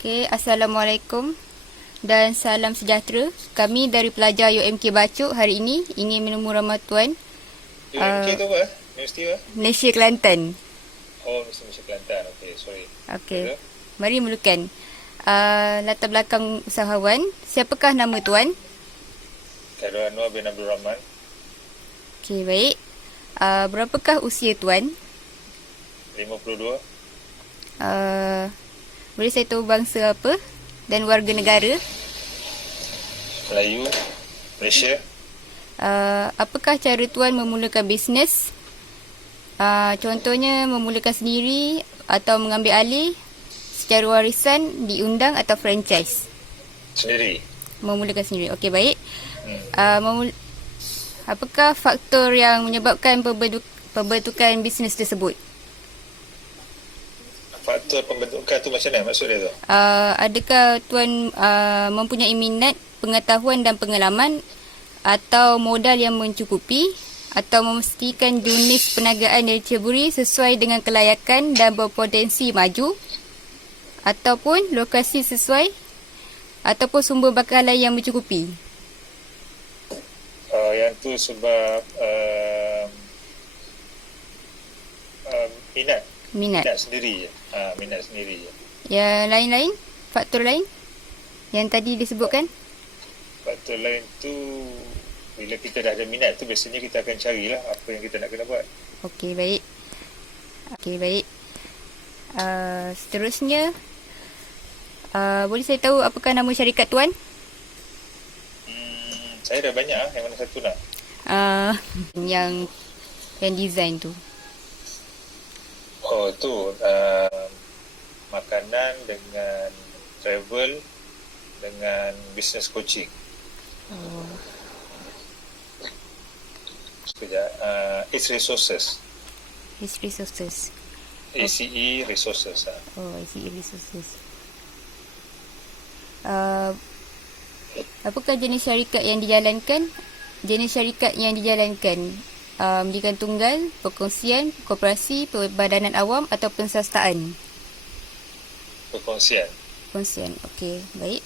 Okay, Assalamualaikum dan salam sejahtera. Kami dari pelajar UMK Bacok hari ini ingin menemu ramah tuan UMK tu apa? Universiti apa? Malaysia Kelantan. Oh, Universiti Kelantan. Okay, sorry. Okay, Betul? mari mulakan. Latar belakang usahawan. Siapakah nama tuan? Khairul Anwar bin Abdul Rahman. Okay, baik. Berapakah usia tuan? 52. Boleh saya tahu bangsa apa dan warga negara? Melayu. Malaysia. Apakah cara tuan memulakan bisnes? Contohnya memulakan sendiri atau mengambil alih secara warisan, diundang atau franchise? Sendiri. Memulakan sendiri. Okey, baik. Apakah faktor yang menyebabkan pembentukan bisnes tersebut? Faktor pembentukan tu macam mana maksud dia tu? Adakah tuan mempunyai minat, pengetahuan dan pengalaman atau modal yang mencukupi, atau memastikan unit perniagaan yang diceburi sesuai dengan kelayakan dan berpotensi maju, ataupun lokasi sesuai, ataupun sumber bakalan yang mencukupi? Yang tu sebab minat. Minat. Minat sendiri je. Minat sendiri je. Yang lain-lain? Faktor lain yang tadi disebutkan? Faktor lain tu, bila kita dah ada minat tu, biasanya kita akan carilah apa yang kita nak kena buat. Okey, baik. Okey, baik. Seterusnya, boleh saya tahu apakah nama syarikat tuan? Saya dah banyak yang mana satu nak? Yang design tu. Oh tu makanan dengan travel dengan business coaching. Sekejap. It's resources. It's resources. ACE resources. Oh, I see, resources. Apakah jenis syarikat yang dijalankan? Jenis syarikat yang dijalankan Mendirikan tunggal, perkongsian, koperasi, perbadanan awam atau penswastaan? Perkongsian. Perkongsian, okey, baik.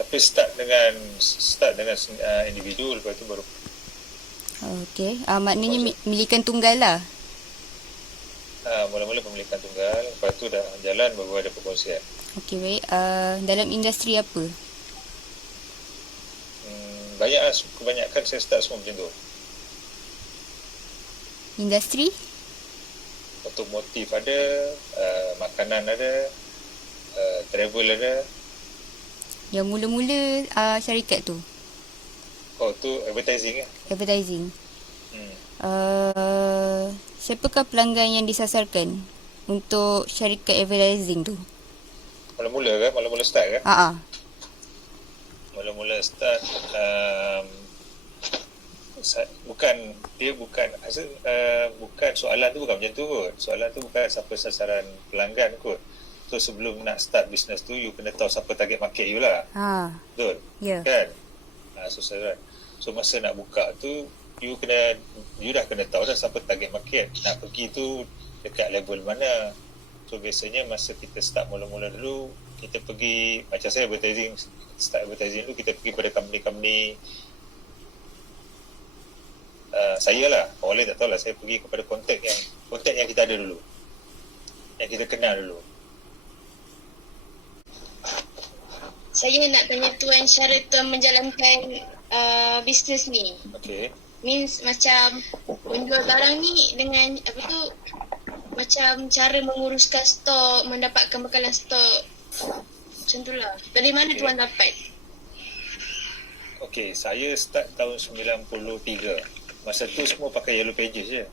Tapi start dengan individu, lepas tu baru. Okey, maknanya milikan tunggal lah. Mula-mula pemilikan tunggal, lepas tu dah jalan baru ada perkongsian. Okey, baik. Dalam industri apa? Banyak lah, kebanyakan saya start semua macam tu. Industri? Otomotif ada, makanan ada, travel ada. Yang mula-mula syarikat tu? Oh tu advertising lah. Advertising. Siapakah pelanggan yang disasarkan untuk syarikat advertising tu? Mula-mula kan? Mula-mula start kan? Mula-mula start bukan soalan tu bukan macam tu kot. Soalan tu bukan siapa sasaran pelanggan kot. So sebelum nak start business tu, you kena tahu siapa target market you lah. Betul? Ya. Kan? So masa nak buka tu, you dah kena tahu dah siapa target market. Nak pergi tu dekat level mana. So biasanya masa kita start mula-mula dulu, kita pergi, macam saya start advertising tu, kita pergi pada company-company. Saya lah, orang lain tak tahu lah, saya pergi kepada kontak yang kita ada dulu, yang kita kenal dulu. Saya nak tanya tuan syarat tuan menjalankan bisnes ni. Okay. Means macam menjual barang ni dengan macam cara menguruskan stok, mendapatkan bekalan stok. Macam tu lah. Dari mana tuan dapat? Okay, saya start tahun 93. Masa tu semua pakai Yellow Pages je.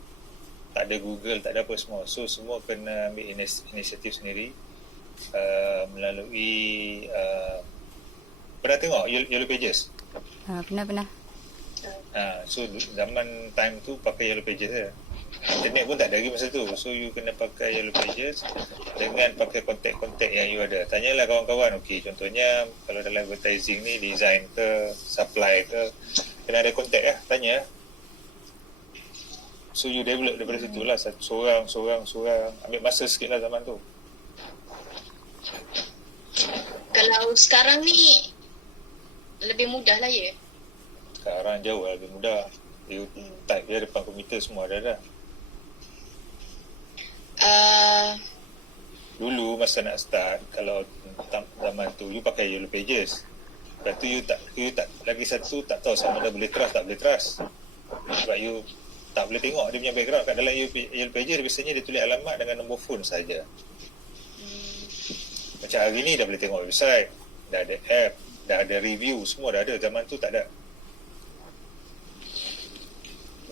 Tak ada Google, tak ada apa semua. So semua kena ambil inisiatif sendiri. Melalui pernah tengok Yellow Pages? Pernah. So zaman time tu pakai Yellow Pages je. Internet pun tak ada lagi masa tu. So you kena pakai Yellow Pages dengan pakai kontak-kontak yang you ada. Tanyalah kawan-kawan. Okay, contohnya kalau dalam advertising ni, design ke, supply ke, kena ada kontak lah, tanya. So you develop daripada situ lah, seorang. Ambil masa sikit lah zaman tu. Kalau sekarang ni lebih mudah lah ya. Sekarang jauh lah lebih mudah. You type je depan komputer semua dah. Dulu masa nak start, kalau zaman tu you pakai Yellow Pages. Lepas tu you tak lagi satu tak tahu sama ada boleh trust tak boleh trust. Sebab you tak boleh tengok dia punya background. Kat dalam Yellow Pages biasanya dia tulis alamat dengan nombor phone saja. Macam hari ni dah boleh tengok website, dah ada app, dah ada review, semua dah ada. Zaman tu tak ada.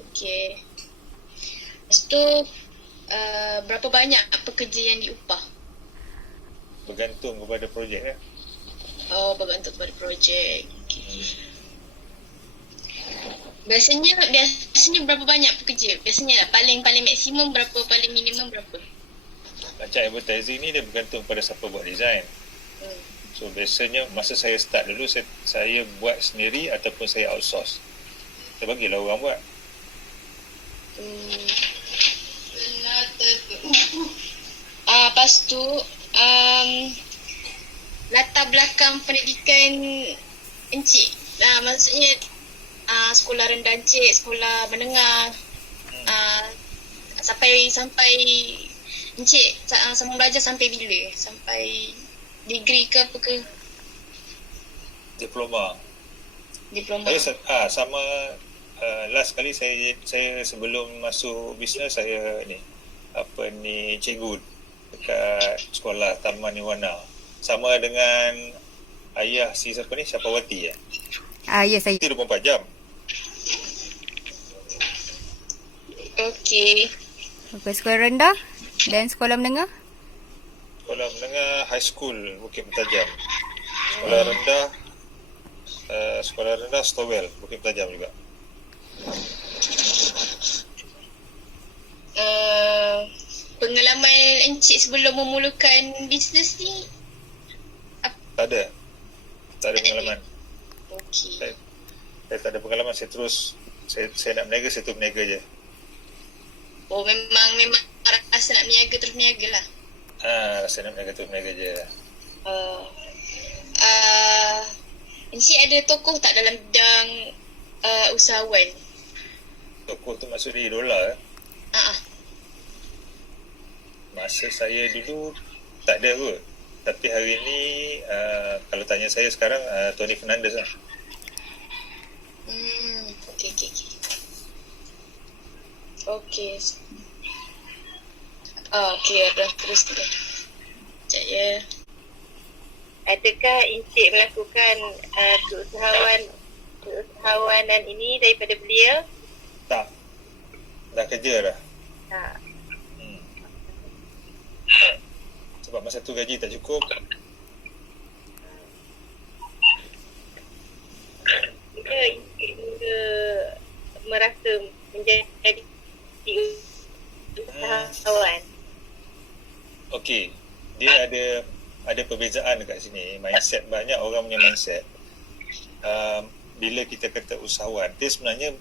Okay. Lepas tu berapa banyak pekerja yang diupah? Bergantung kepada projek . Oh, bergantung pada projek. Okay. Biasanya berapa banyak pekerja? Biasanya lah, paling maksimum berapa, paling minimum berapa? Macam advertising ni dia bergantung pada siapa buat design. So biasanya masa saya start dulu, saya buat sendiri ataupun saya outsource. Saya bagilah orang buat. Lepas tu latar belakang pendidikan Encik. Maksudnya sekolah rendah Encik, sekolah menengah, sampai Encik sama belajar sampai bila? Sampai degree ke apa ke? Diploma. Saya sama last kali saya sebelum masuk bisnes saya cikgu dekat sekolah Taman Nirwana. Sama dengan ayah si siapa ni, Syapawati ya. Ya, saya. 24 jam. Okey. Sekolah rendah dan sekolah menengah? Sekolah menengah high school Bukit Pentajam. Sekolah rendah Stowell Bukit Pentajam juga. Pengalaman Encik sebelum memulakan bisnes ni Tak ada pengalaman. Okey. Saya tak ada pengalaman. Saya nak berniaga, saya tu berniaga je. Oh, memang rasa nak berniaga terus berniaga lah. Rasa nak berniaga terus berniaga je. Encik ada tokoh tak dalam bidang usahawan? Tokoh tu maksud dia idola. Masa saya dulu tak ada kot. Tapi hari ni kalau tanya saya sekarang Tony Fernandez lah. Okey. Okey, dah terus. Sekejap ya. Adakah Encik melakukan keusahawanan ini daripada belia? Tak. Dah kerja dah. Tak. Sebab masa tu gaji tak cukup. Jika Encik merasa menjadi usahawan. Okey. Dia ada perbezaan dekat sini. Mindset, banyak orang punya mindset. Bila kita kata usahawan, dia sebenarnya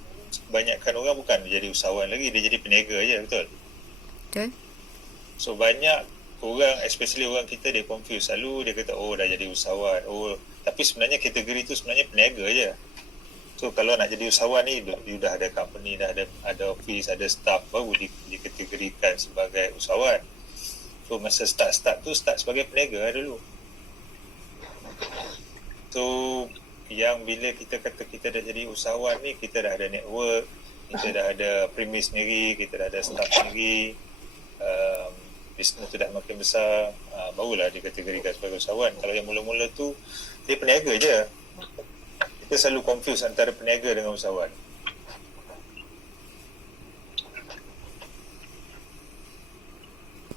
kebanyakan orang bukan jadi usahawan lagi, dia jadi peniaga je, betul? Betul. So banyak orang, especially orang kita, dia confuse selalu. Dia kata dah jadi usahawan. Tapi sebenarnya kategori tu sebenarnya peniaga je. So kalau nak jadi usahawan ni, you dah ada company, dah ada office, ada staff, baru dikategorikan sebagai usahawan. So masa start tu start sebagai peniaga dulu. So yang bila kita kata kita dah jadi usahawan ni, kita dah ada network, kita dah ada premis sendiri, kita dah ada staff sendiri, bisnes tu dah makin besar, barulah dikategorikan sebagai usahawan. Kalau yang mula-mula tu dia peniaga je. Kita selalu confuse antara peniaga dengan usahawan.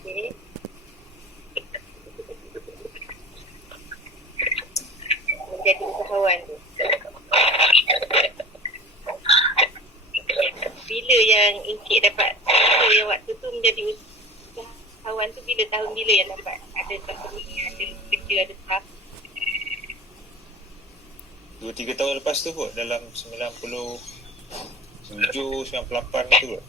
Okay. Menjadi usahawan tu, bila yang Encik dapat yang waktu tu menjadi usahawan tu, tahun bila yang dapat ada company, ada kerja, ada staff? 2-3 tahun lepas tu kot, dalam 97, 98 tu kot.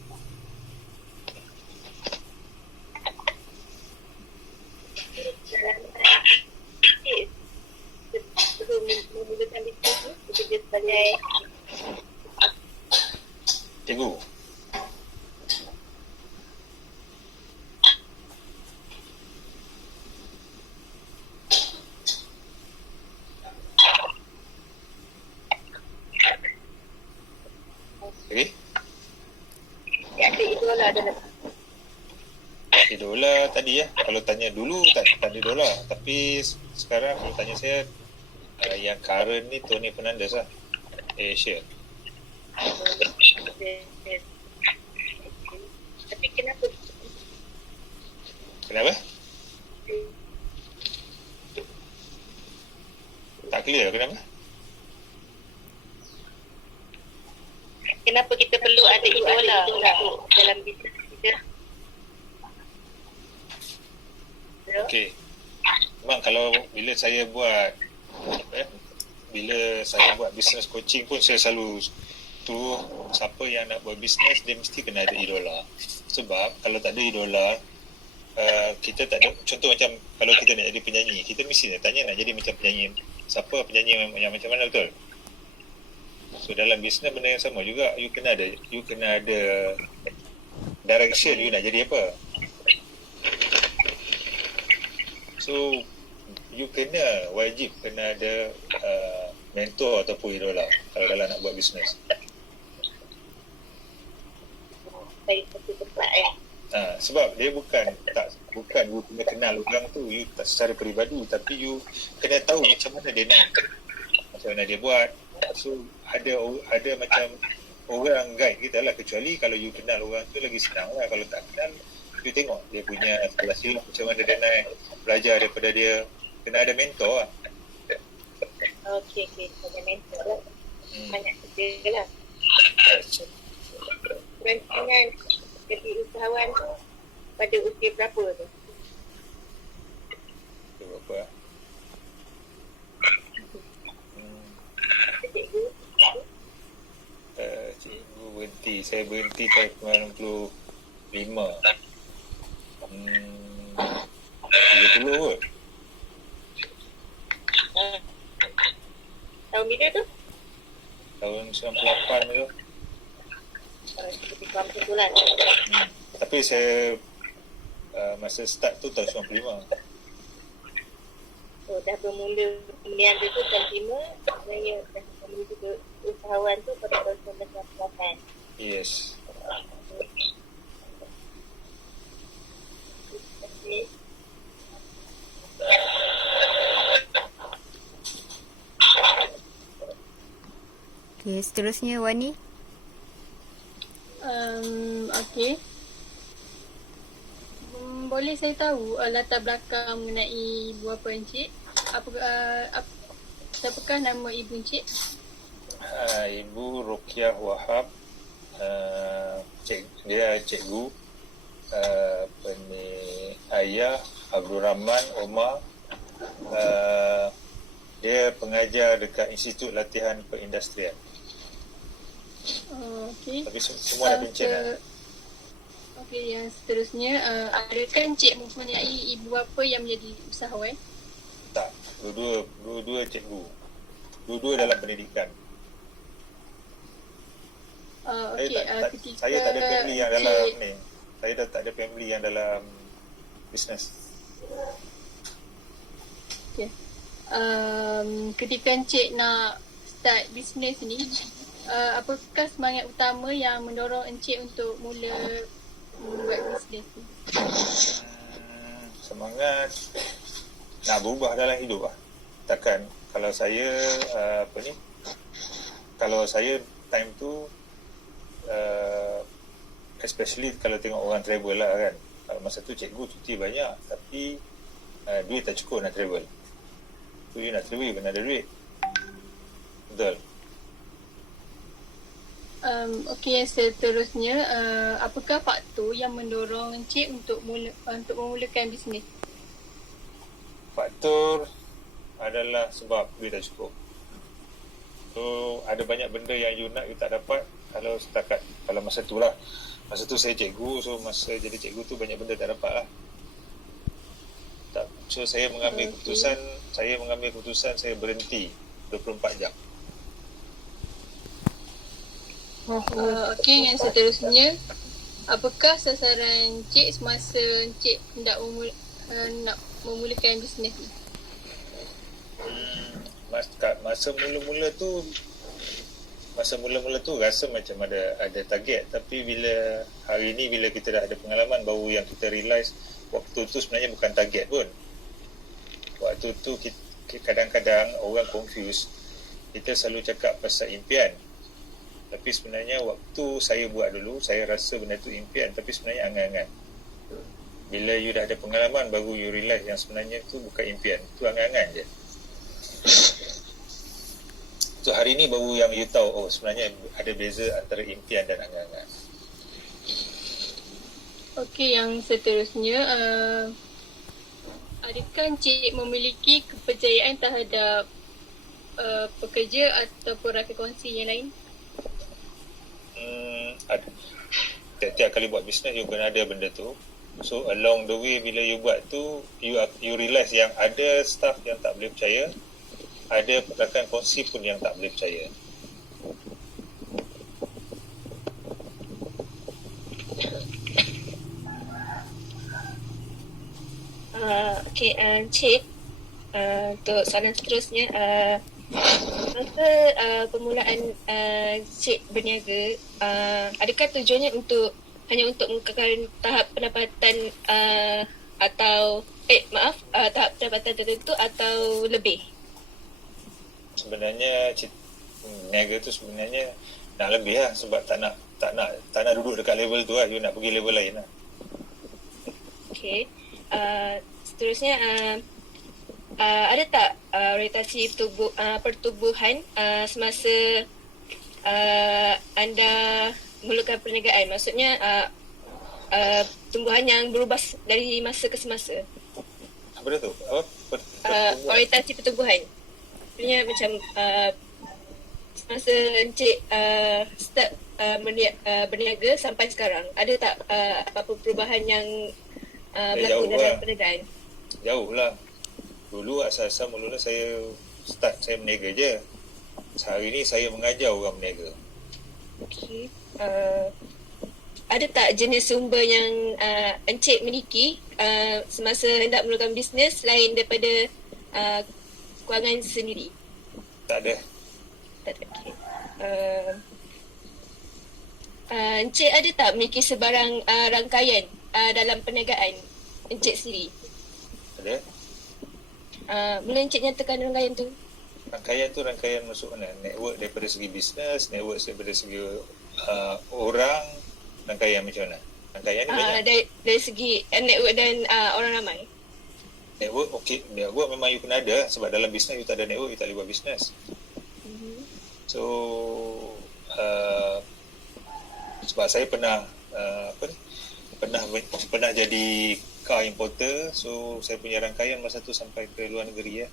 ada idola dalam Idola tadi kalau tanya dulu tak ada idola, tapi sekarang kalau tanya saya yang current ni Tony Fernandes lah, Asia. Tapi kenapa Kenapa? Tak clear kenapa? kenapa kita perlu ada idola untuk dalam bisnes kita? Okey. Memang kalau bila saya buat bila saya buat business coaching pun saya selalu tu siapa yang nak buat business dia mesti kena ada idola. Sebab kalau tak ada idola kita tak ada, contoh macam kalau kita nak jadi penyanyi, kita mesti nak tanya nak jadi macam penyanyi siapa, penyanyi yang macam mana, betul? So dalam business benda yang sama juga, you kena ada direction, you nak jadi apa. So you wajib kena ada mentor ataupun idola kalau dalam nak buat bisnes. Dari satu tempat Sebab dia bukan you kena kenal orang tu, you tak secara peribadi, tapi you kena tahu macam mana dia nak, macam mana dia buat. So ada macam orang guide kita lah, kecuali kalau you kenal orang tu lagi senang lah. Kalau tak kenal, you tengok dia punya salah silap macam mana dia naik, belajar daripada dia. Kena ada mentor lah. Okey, ada mentor lah. Banyak kerja lah. Perancangan jadi usahawan tu pada usia berapa tu? Itu berapa lah? Cikgu? Cikgu berhenti. Saya berhenti tahun 95. 30 kot. Tahun bila tu? Tahun 98 tu. Seperti kampung tu lah. Tapi saya masa start tu tahun 95. So dah bermula pemilihan dia tu tahun 5. Saya dah bermula juga usahawan tu pada tahun 1998. Yes. Okay. Okay, seterusnya Wani. Okey. Boleh saya tahu latar belakang mengenai ibu bapa Encik? Siapakah nama ibu Encik? Ibu Rukiah Wahab. Dia cikgu. Ayah Abdul Rahman Omar. Dia pengajar dekat Institut Latihan Perindustrian. Okey. Tapi semua dah pencen lah. Okey, yang seterusnya, adakah Encik mempunyai ibu bapa yang menjadi usahawan? Tak, dua-dua cikgu. Dua-dua dalam pendidikan. Okey, Saya tak ada family yang dalam ni. Saya dah tak ada family yang dalam bisnes. Okey. Ketika Encik nak start bisnes ni, apakah semangat utama yang mendorong Encik untuk mula buat bisnes ni? Semangat nak berubah dalam hidup lah. Takkan kalau saya kalau saya time tu especially kalau tengok orang travel lah kan. Kalau masa tu cikgu cuti banyak, tapi duit tak cukup nak travel. Tu you nak travel, kena ada duit. Betul. Okey, seterusnya, apakah faktor yang mendorong Encik untuk memulakan bisnes? Faktor adalah sebab duit tak cukup. So ada banyak benda yang you nak, you tak dapat. Kalau masa tu lah, masa tu saya cikgu, so masa jadi cikgu tu banyak benda tak dapat lah. So saya mengambil keputusan saya berhenti 24 jam. Okey, yang seterusnya, apakah sasaran Encik semasa Encik nak memulakan bisnes ni? Masa mula-mula tu masa mula-mula tu rasa macam ada target, tapi bila hari ni bila kita dah ada pengalaman, baru yang kita realise waktu tu sebenarnya bukan target pun. Waktu tu kadang-kadang orang confuse, kita selalu cakap pasal impian, tapi sebenarnya waktu saya buat dulu, saya rasa benda tu impian, tapi sebenarnya angan-angan. Bila you dah ada pengalaman, baru you realise yang sebenarnya tu bukan impian, tu angan-angan je. So hari ni baru yang you tahu, oh sebenarnya ada beza antara impian dan angan-angan. Okey, yang seterusnya, adakah Encik memiliki kepercayaan terhadap pekerja ataupun rakan kongsi yang lain? Ada. Tiap-tiap kali buat bisnes, you kena ada benda tu. So along the way bila you buat tu, you realise yang ada staff yang tak boleh percaya, ada rakan kongsi pun yang tak boleh percaya. Okey, Encik, untuk soalan seterusnya, masa permulaan Encik berniaga, adakah tujuannya hanya untuk mengekalkan tahap pendapatan tahap pendapatan tertentu atau lebih? Sebenarnya niaga tu sebenarnya nak lebih lah, sebab tak nak duduk dekat level tu lah, you nak pergi level lain lah. Okey. Seterusnya, ada tak orientasi pertubuhan semasa anda mulakan perniagaan? Maksudnya tumbuhan yang berubah dari masa ke semasa. Apa dia tu? Apa? Orientasi pertumbuhan. Sebenarnya macam semasa Encik start berniaga sampai sekarang, ada tak apa-apa perubahan yang berlaku dalam perniagaan? Jauh lah. Dulu asal-asal mula saya berniaga je. Sehari ni saya mengajar orang berniaga. Okey. Ada tak jenis sumber yang Encik miliki semasa hendak mulakan bisnes lain daripada kewangan sendiri? Tak ada. Tak ada. Okay. Encik ada tak memiliki sebarang rangkaian dalam perniagaan Encik sendiri? Ada. Boleh Encik nyatakan rangkaian tu? Rangkaian masuk mana? Network daripada segi bisnes, network daripada segi orang, rangkaian macam mana? Rangkaian ni banyak. Dari segi network dan orang ramai. Network, okey. Network memang you kena ada, sebab dalam bisnes you tak ada network, you tak boleh buat bisnes. So, sebab saya pernah pernah jadi car importer, so saya punya rangkaian masa tu sampai ke luar negeri ya.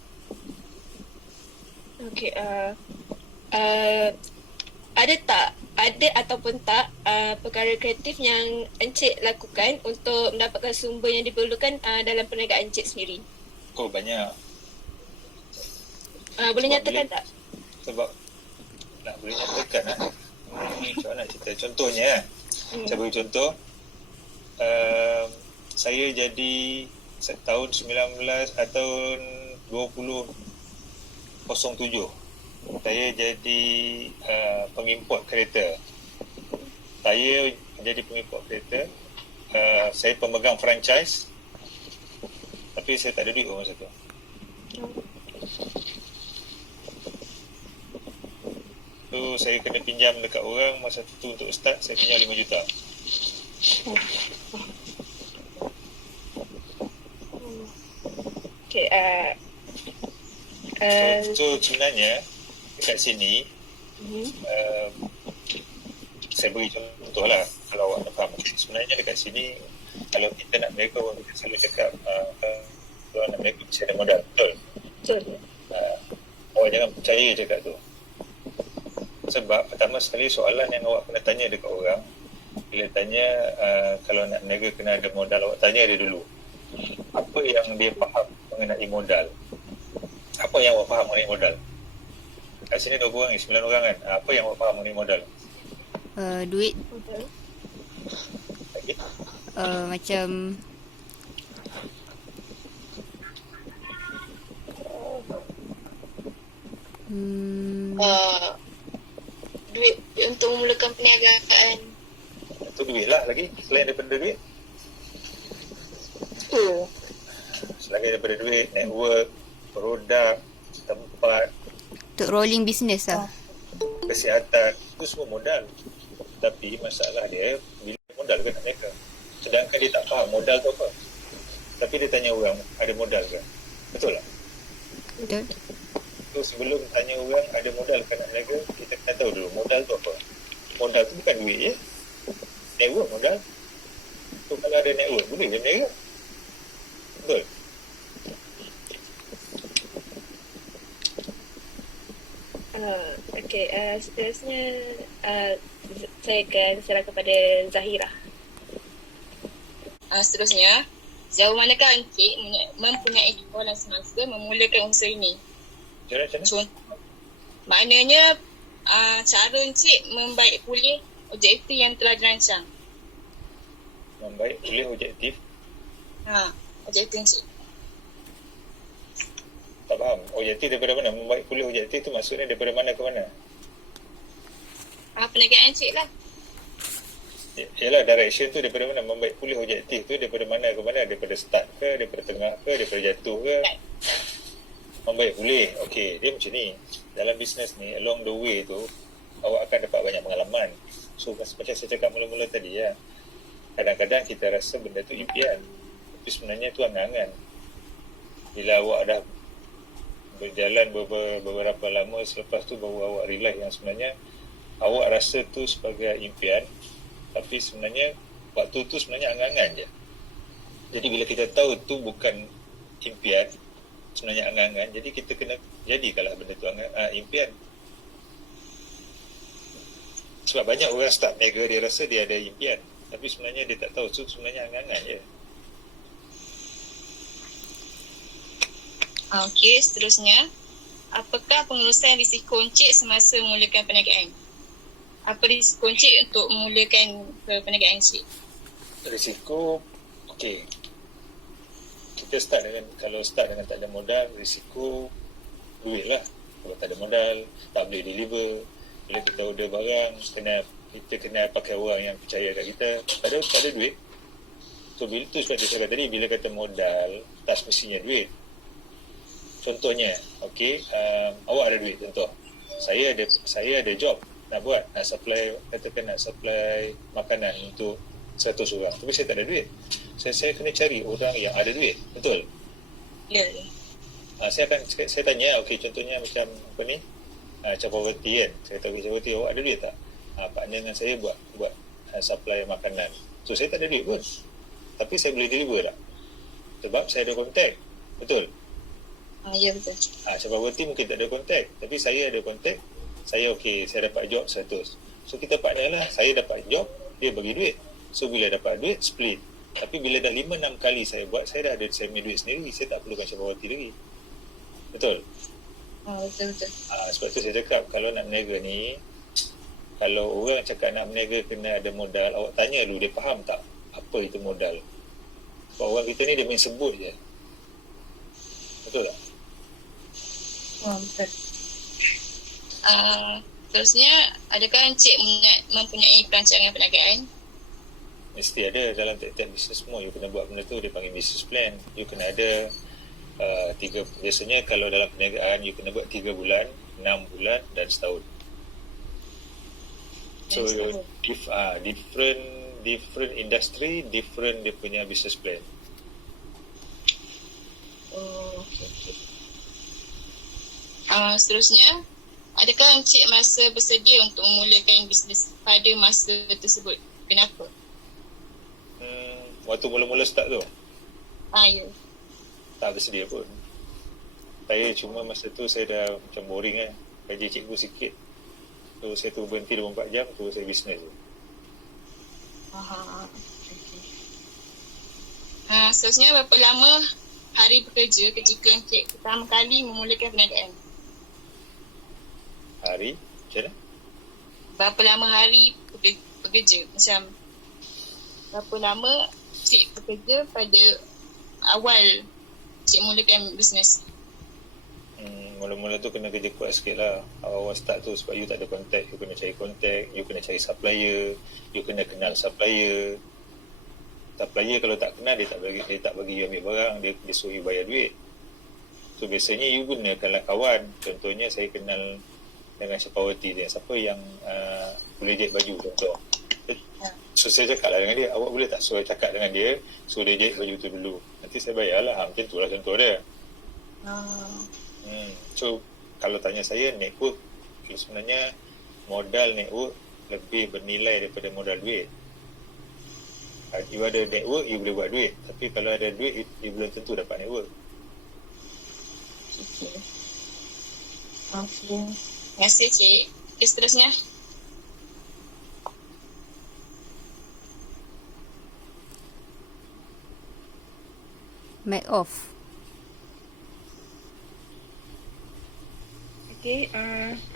Okey, ada ataupun tak perkara kreatif yang Encik lakukan untuk mendapatkan sumber yang diperlukan dalam perniagaan Encik sendiri? Oh, banyak. Boleh nyatakan tak? Sebab nak boleh nyatakan macam mana nak cerita. Contohnya saya beri contoh, saya jadi tahun 2007 saya jadi pengimport kereta. Saya jadi pengimport kereta. Saya pemegang franchise, tapi saya tak ada duit masa tu. So saya kena pinjam dekat orang masa tu untuk start, saya pinjam 5 juta. Okay, so sebenarnya dekat sini saya beri contoh lah kalau awak nak faham. Sebenarnya dekat sini kalau kita nak berniaga, orang kita selalu cakap kalau nak berniaga mesti ada modal. Betul? betul. Awak jangan percaya cakap tu. Sebab pertama sekali soalan yang awak kena tanya dekat orang, bila tanya kalau nak berniaga kena ada modal, awak tanya dia dulu apa yang dia faham mengenai modal. Apa yang awak faham mengenai modal? Kat sini 2 orang, 9 orang kan. Apa yang awak faham mengenai modal? Duit. Betul. Lagi? Macam memulakan perniagaan? Itu duit lah lagi. Selain daripada duit. Selain daripada duit, network, produk, tempat, Untuk rolling business lah. kesihatan, itu semua modal. Tapi masalah dia, bila modal ke nak mereka. Sedangkan dia tak faham modal tu apa. Tapi dia tanya orang, ada modal ke? Betul tak? Betul. So sebelum tanya orang ada modal ke nak berniaga, kita kena tahu dulu modal tu apa. Modal tu bukan duit je. Network modal. So kalau ada network, boleh je berniaga. Betul? Seterusnya saya akan serah kepada Zahira. Seterusnya, sejauh manakah Encik mempunyai kekuatan semasa memulakan usaha ini? Macam mana? Contoh, maknanya cara Encik membaik pulih objektif yang telah dirancang. Membaik pulih objektif. Objektif Encik. Tak faham. Objektif daripada mana? Membaik pulih objektif tu maksudnya daripada mana ke mana? Perniagaan Encik lah. Yalah, direction tu daripada mana? Membaik pulih objektif tu daripada mana ke mana? Daripada start ke? Daripada tengah ke? Daripada jatuh ke? Membaik pulih. Okey, dia macam ni. Dalam bisnes ni, along the way tu, awak akan dapat banyak pengalaman. So, macam saya cakap mula-mula tadi ya, kadang-kadang kita rasa benda tu impian. Tapi sebenarnya tu angan-angan. Bila awak dah berjalan beberapa lama, selepas tu baru awak realize yang sebenarnya awak rasa tu sebagai impian, tapi sebenarnya waktu tu sebenarnya angan-angan je. Jadi bila kita tahu tu bukan impian, sebenarnya angan-angan, jadi kita kena jadikanlah benda tu impian. Sebab banyak orang start mega, dia rasa dia ada impian, tapi sebenarnya dia tak tahu tu sebenarnya angan-angan je. Okey, seterusnya, apakah pengurusan risiko Encik semasa memulakan perniagaan? Apa risiko Encik untuk memulakan perniagaan Encik? Risiko, okey. Kita start dengan, kalau start dengan tak ada modal, risiko duit lah. Kalau tak ada modal, tak boleh deliver. Bila kita order barang, kita kena pakai orang yang percaya kat kita. Tak ada duit. So, bila tu sebab saya cakap tadi, bila kata modal, tak semestinya duit. Contohnya, okey, awak ada duit contoh. Saya ada job nak buat, nak supply makanan untuk 100 orang. Tapi saya tak ada duit. Saya kena cari orang yang ada duit. Betul? Ya. Saya tanya, okey, contohnya macam apa ni? Capawati kan. Saya tahu Capawati, awak ada duit tak? Partner dengan saya buat supply makanan. So saya tak ada duit pun. Tapi saya boleh deliver tak? Sebab saya ada kontak. Betul? Ya, betul. Capawati mungkin tak ada kontak, tapi saya ada kontak. Saya okey, saya dapat job 100. So kita partner lah. Saya dapat job, dia bagi duit. So bila dapat duit, split. Tapi bila dah 5-6 kali saya buat, saya dah ada saya punya duit sendiri. Saya tak perlukan Capawati lagi. Betul? Betul. Sebab tu saya cakap, kalau nak berniaga ni, kalau orang cakap nak berniaga kena ada modal, awak tanya dulu dia faham tak apa itu modal. Sebab orang kita ni dia main sebut je. Betul tak? Betul. Terusnya, adakah Encik mempunyai perancangan perniagaan? Mesti ada. Dalam tiap-tiap bisnes semua you kena buat benda tu, dia panggil business plan. You kena ada biasanya kalau dalam perniagaan you kena buat 3 bulan, 6 bulan dan setahun. So different industry, different dia punya business plan. Okay. Seterusnya, adakah Encik merasa bersedia untuk memulakan bisnes pada masa tersebut? Kenapa? Waktu mula-mula start tu Ya. tak bersedia pun. Saya cuma masa tu saya dah macam boring gaji cikgu sikit. So saya tu berhenti 24 jam, tu saya bisnes tu. Seterusnya, berapa lama hari bekerja ketika Encik pertama kali memulakan perniagaan? Hari? Macam mana? Berapa lama hari bekerja? Macam berapa lama Cik bekerja pada awal Cik mulakan bisnes? Mula-mula tu kena kerja kuat sikit lah. Awal start tu sebab you tak ada kontak, you kena cari kontak, you kena cari supplier, you kena kenal supplier. Supplier kalau tak kenal, dia tak bagi you ambil barang, dia suruh you bayar duit. So biasanya you gunakanlah kawan. Contohnya saya kenal dengan Syafawati dia, siapa yang boleh jahit baju contoh. So saya cakap lah dengan dia, awak boleh tak suruh cakap dengan dia, suruh dia jahit baju tu dulu, nanti saya bayar lah. Macam tu lah contoh dia. So kalau tanya saya, network sebenarnya modal network lebih bernilai daripada modal duit. You ada network, you boleh buat duit. Tapi kalau ada duit, you belum tentu dapat network. Okey. Terima kasih, Cik. Okay, seterusnya. Mic off. Okey,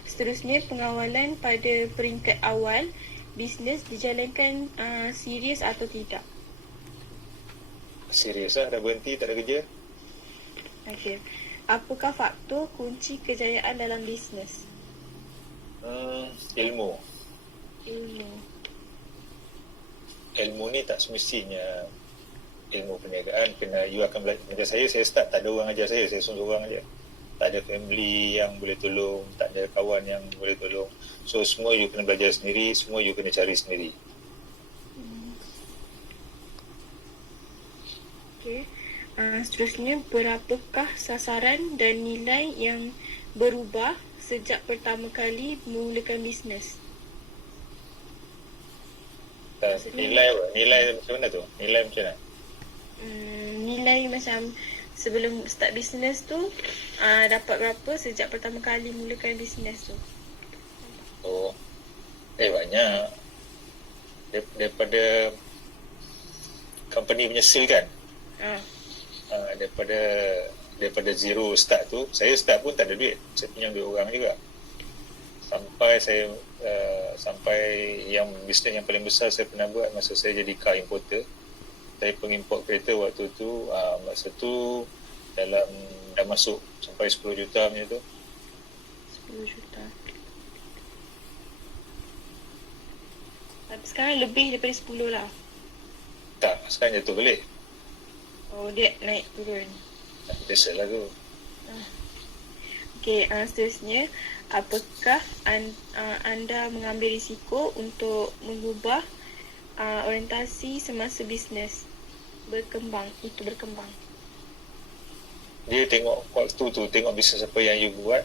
seterusnya pengawalan pada peringkat awal bisnes dijalankan serius atau tidak? Serius lah, dah berhenti, tak ada kerja. Okey. Apakah faktor kunci kejayaan dalam bisnes? Ilmu. Ilmu. Ni tak semestinya ilmu perniagaan. Kena you akan belajar. Macam saya start tak ada orang ajar saya seorang aja. Tak ada family yang boleh tolong, tak ada kawan yang boleh tolong. So semua you kena belajar sendiri, semua you kena cari sendiri. Okey. Seterusnya, berapakah sasaran dan nilai yang berubah sejak pertama kali memulakan bisnes? Nilai macam mana tu? Nilai macam mana? Nilai macam sebelum start bisnes tu, dapat berapa sejak pertama kali mulakan bisnes tu? Banyak. Daripada company punya sale kan? Daripada zero start tu, saya start pun tak ada duit. Saya pinjam duit orang juga. Sampai yang bisnes yang paling besar saya pernah buat masa saya jadi car importer. Saya pengimport kereta waktu tu, masa tu dalam dah masuk sampai 10 juta macam tu. 10 juta. Tapi sekarang lebih daripada 10 lah. Tak, sekarang jatuh balik. Dia naik turun. Biasalah tu. Okey, seterusnya, apakah anda mengambil risiko untuk mengubah orientasi semasa bisnes berkembang? Dia tengok waktu tu, tengok bisnes apa yang you buat,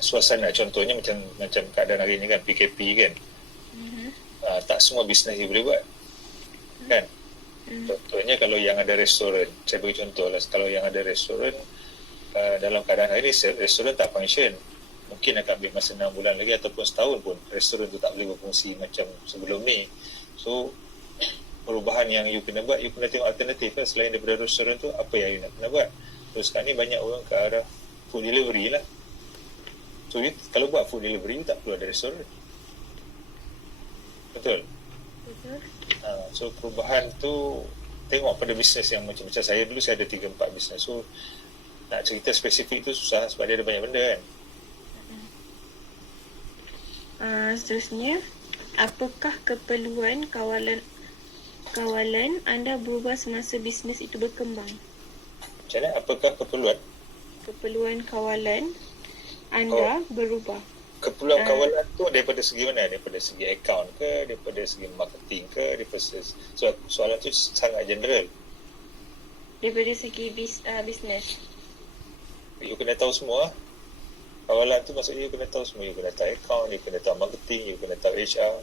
suasana. Contohnya macam keadaan hari ni kan, PKP kan. Tak semua bisnes you boleh buat kan. Contohnya kalau yang ada restoran, saya bagi contoh lah, kalau yang ada restoran, dalam keadaan hari ni restoran tak function, mungkin akan ambil masa 6 bulan lagi ataupun setahun pun restoran tu tak boleh berfungsi macam sebelum ni. So perubahan yang you kena buat, you kena tengok alternatif kan, selain daripada restoran tu, apa yang you nak kena buat. So sekarang ni banyak orang ke arah food delivery lah. So you, kalau buat food delivery, you tak perlu ada restoran. Betul? So perubahan tu tengok pada bisnes yang macam saya dulu, saya ada 3-4 bisnes. So nak cerita spesifik tu susah sebab dia ada banyak benda kan. Seterusnya, apakah keperluan kawalan anda berubah semasa bisnes itu berkembang? Macam mana? Apakah Keperluan kawalan anda berubah. Keperluan kawalan tu daripada segi mana? Daripada segi akaun ke? Daripada segi marketing ke? Soalan tu sangat general. Daripada segi bisnes. You kena tahu semua. Kawalan tu maksudnya you kena tahu semua. You kena tahu akaun, you kena tahu marketing, you kena tahu HR,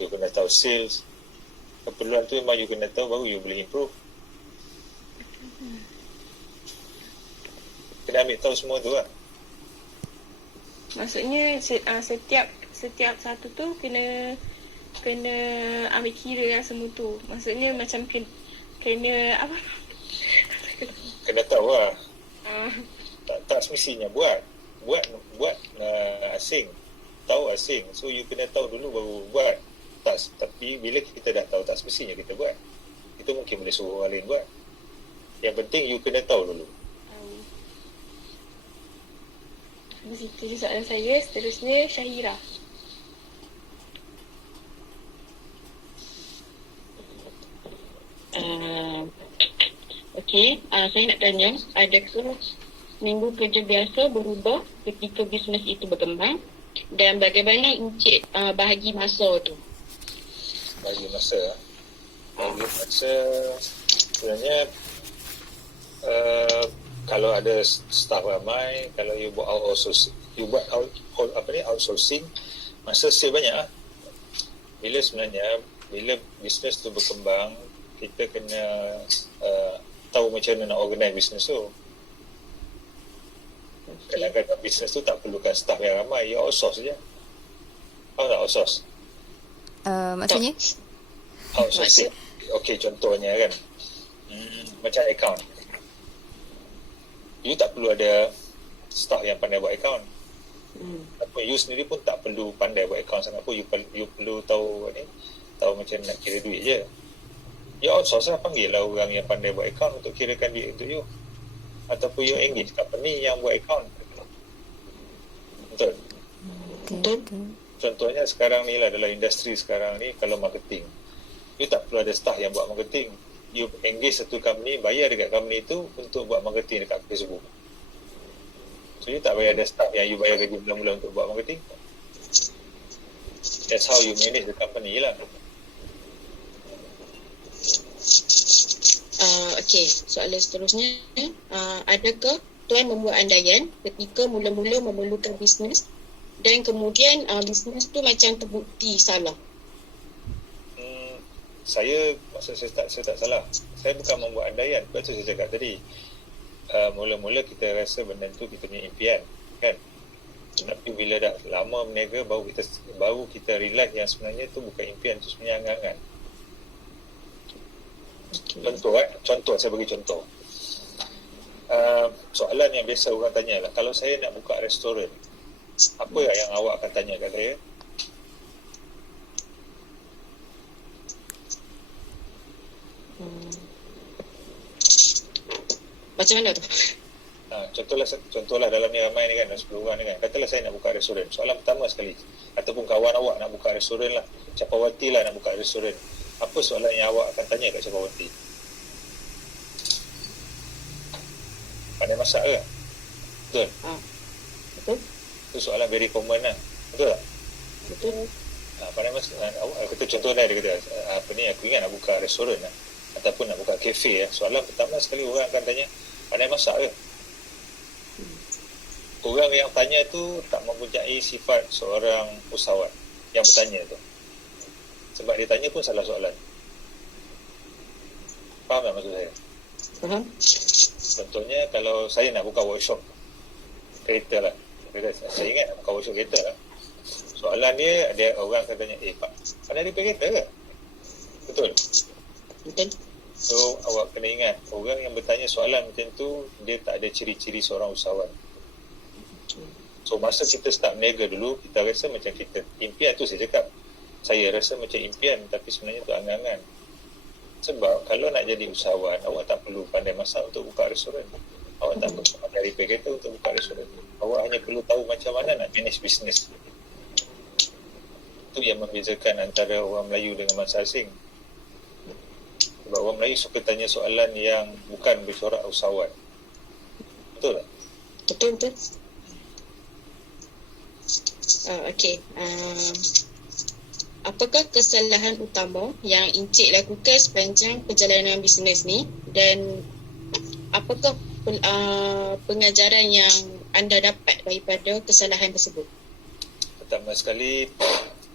you kena tahu sales. Keperluan tu memang you kena tahu, baru you boleh improve. Kena ambil tahu semua tu lah. Maksudnya setiap satu tu kena ambil kira lah semua tu. Maksudnya macam kena apa? Kena tahu lah. Tak semestinya buat asing, tahu asing. So you kena tahu dulu baru buat. Tapi bila kita dah tahu, tak semestinya kita buat. Kita mungkin boleh suruh orang lain buat. Yang penting you kena tahu dulu. Begitu je soalan saya. Seterusnya Syahira. Saya nak tanya, adakah minggu kerja biasa berubah ketika bisnes itu berkembang dan bagaimana Encik bahagi masa tu? Bagi masa sebenarnya kalau ada staff ramai, kalau you buat outsourcing, masa save banyak lah. Bila bisnes tu berkembang, kita kena tahu macam mana nak organize bisnes tu. Kadang-kadang bisnes tu tak perlukan staff yang ramai, you outsource je. Faham tak outsource? Maksudnya? Outsourcing. Okey, contohnya kan, macam account. You tak perlu ada staff yang pandai buat account. Ataupun you sendiri pun tak perlu pandai buat account sangat pun. You perlu tahu macam nak kira duit je. You outsource lah, panggil lah orang yang pandai buat account untuk kirakan duit untuk you. Ataupun you engage company yang buat account. Betul? Betul. Contohnya sekarang ni lah, dalam industri sekarang ni, kalau marketing, you tak perlu ada staff yang buat marketing. You engage satu company, bayar dekat company tu untuk buat marketing dekat Facebook. So you tak bayar ada staff yang you bayar gaji bulan-bulan untuk buat marketing. That's how you manage the company lah. Soalan seterusnya, adakah Tuan membuat andaian ketika mula-mula memerlukan bisnes dan kemudian bisnes tu macam terbukti salah? Saya tak salah. Saya bukan membuat andaian. Betul saya cakap tadi. Mula-mula kita rasa benda tu kita punya impian, kan? Tapi bila dah lama berniaga, baru kita realize yang sebenarnya tu bukan impian, tu sebenarnya angan-angan. Contoh, saya bagi contoh. Soalan yang biasa orang tanya lah, kalau saya nak buka restoran, apa yang awak akan tanya kat saya? Macam mana tu? Contohlah dalam ni ramai ni kan, 10 orang ni kan, katalah saya nak buka restoran. Soalan pertama sekali, ataupun kawan awak nak buka restoran lah, Capawati lah nak buka restoran, apa soalan yang awak akan tanya kat Capawati? Pandai masak ke? Betul? Betul. Itu soalan very common lah. Betul tak? Betul. Pandai masak. Kata contoh dia kata, aku ingat nak buka restoran lah, ataupun nak buka kafe lah. Soalan pertama sekali orang akan tanya, pandai masak ke? Orang yang tanya tu tak mempunyai sifat seorang usahawan yang bertanya tu. Sebab dia tanya pun salah soalan. Faham tak maksud saya? Faham. Contohnya kalau saya nak buka workshop kereta lah. Saya ingat nak buka workshop kereta lah. Soalan dia, ada orang akan tanya, Pak, pandai repair kereta ke? Betul? Betul. So awak kena ingat, orang yang bertanya soalan macam tu, dia tak ada ciri-ciri seorang usahawan. So masa kita start berniaga dulu, kita rasa macam kita impian tu, saya cakap, saya rasa macam impian, tapi sebenarnya tu angan-angan. Sebab kalau nak jadi usahawan, awak tak perlu pandai masak untuk buka restoran. Awak tak perlu pandai repair kereta untuk buka restoran. Awak hanya perlu tahu macam mana nak manage bisnes. Itu yang membezakan antara orang Melayu dengan bangsa asing. Sebab orang Melayu suka tanya soalan yang bukan bercorak usahawan. Betul tak? Betul. Apakah kesalahan utama yang Encik lakukan sepanjang perjalanan bisnes ni, dan apakah pengajaran yang anda dapat daripada kesalahan tersebut? Pertama sekali,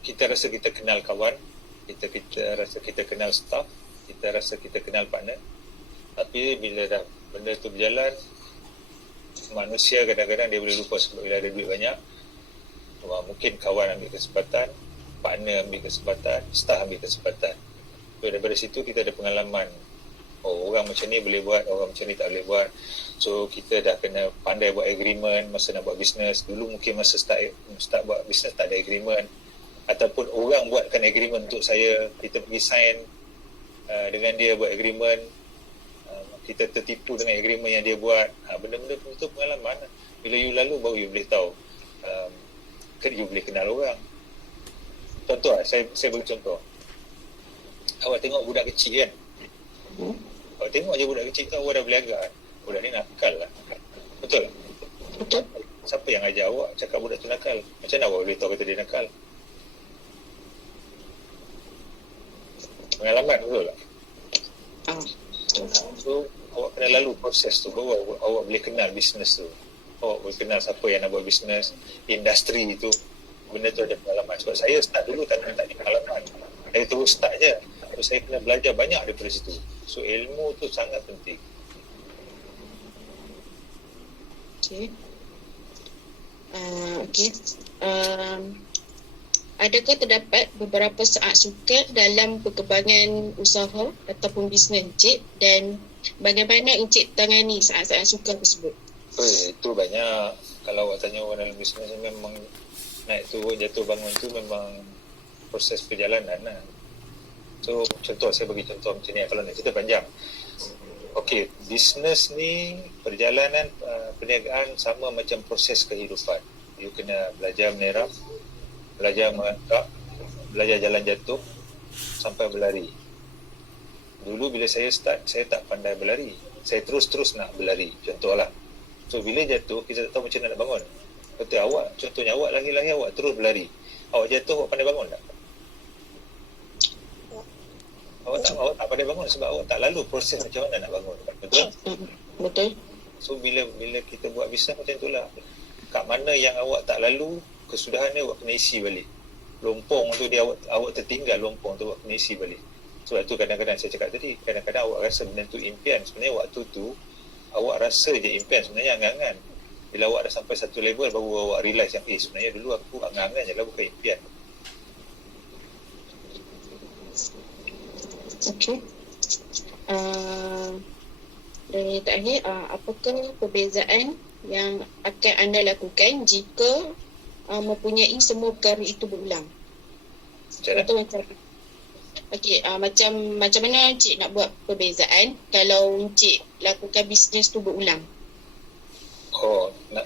kita rasa kita kenal kawan, kita rasa kita kenal staff, kita rasa kita kenal partner. Tapi bila dah benda tu berjalan, manusia kadang-kadang dia boleh lupa sebab bila ada duit banyak. Mungkin kawan ambil kesempatan, partner ambil kesempatan, staff ambil kesempatan. So daripada situ kita ada pengalaman, orang macam ni boleh buat, orang macam ni tak boleh buat. So kita dah kena pandai buat agreement masa nak buat bisnes. Dulu mungkin masa start buat bisnes tak ada agreement, ataupun orang buatkan agreement untuk saya, kita pergi sign dengan dia buat agreement. kita tertipu dengan agreement yang dia buat. Benda-benda itu pengalaman. Bila you lalu baru you boleh tahu. You boleh kenal orang. Contoh saya bagi contoh. Awak tengok budak kecil kan. Awak tengok je budak kecil tu awak dah boleh agak kan. Budak ni nakal lah. Betul? Betul. Siapa yang ajar awak cakap budak tu nakal? Macam mana awak boleh tahu kata dia nakal? Pengalaman, betul tak? So awak kena lalu proses tu baru awak boleh kenal bisnes tu. Awak boleh kenal siapa yang nak buat bisnes, industri tu. Benda tu ada pengalaman. Sebab saya start dulu tak ada pengalaman. Saya terus start je. So, saya kena belajar banyak daripada situ. So ilmu tu sangat penting. Okay. Adakah terdapat beberapa saat sukar dalam perkembangan usaha ataupun bisnes Encik, dan bagaimana Encik tangani saat-saat sukar tersebut? Itu banyak. Kalau awak tanya orang dalam bisnes memang naik turun jatuh bangun tu memang proses perjalanan lah. So contoh, saya bagi contoh macam ni, kalau nak cerita panjang. Okey, bisnes ni perjalanan perniagaan sama macam proses kehidupan. You kena belajar meneram, belajar merangkak, belajar jalan jatuh sampai berlari. Dulu bila saya start, saya tak pandai berlari. Saya terus nak berlari. Contohlah. So bila jatuh, kita tak tahu macam mana nak bangun. Betul awak, contohnya awak lahir-lahir awak terus berlari. Awak jatuh, awak pandai bangun tak? Awak tak pandai bangun sebab awak tak lalu proses macam mana nak bangun. Betul? Betul. So bila kita buat bisnes macam itulah. Kat mana yang awak tak lalu, kesudahan dia awak kena isi balik. Lompong tu dia awak tertinggal, lompong tu awak kena isi balik. Sebab tu kadang-kadang saya cakap tadi, kadang-kadang awak rasa benda tu impian. Sebenarnya waktu tu awak rasa je impian, sebenarnya angan-angan. Bila awak dah sampai satu level baru awak realise yang sebenarnya dulu aku angan-angan je lah, bukan impian. Okey. Dan yang terakhir, apakah perbezaan yang akan anda lakukan jika mempunyai semua perkara itu berulang? Macam macam mana Encik nak buat perbezaan kalau Encik lakukan bisnes tu berulang?